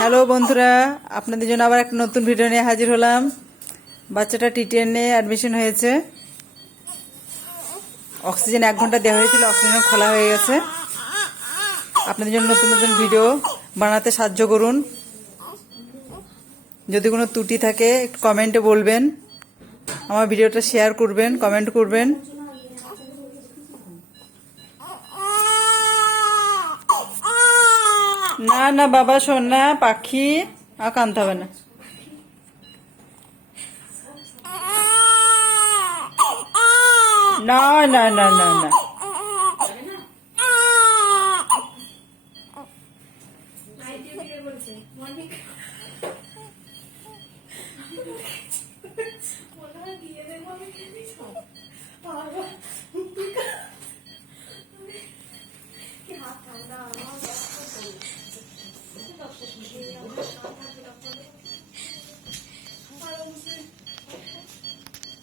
Hello বন্ধুরা, আপনাদের জন্য আবার একটা নতুন ভিডিও নিয়ে হাজির হলাম। বাচ্চাটা টি10-এ অ্যাডমিশন হয়েছে। অক্সিজেন 1 ঘন্টা দেওয়া হয়েছিল, অক্সিজেন খোলা হয়ে গেছে। আপনাদের জন্য নতুন নতুন ভিডিও বানাতে সাহায্য করুন। যদি কোনো ত্রুটি থাকে একটু কমেন্টে বলবেন, আমার ভিডিওটা শেয়ার করবেন, কমেন্ট করবেন। না না বাবা, শোন না, পাখি আর কানতে হবে না। না না না না না,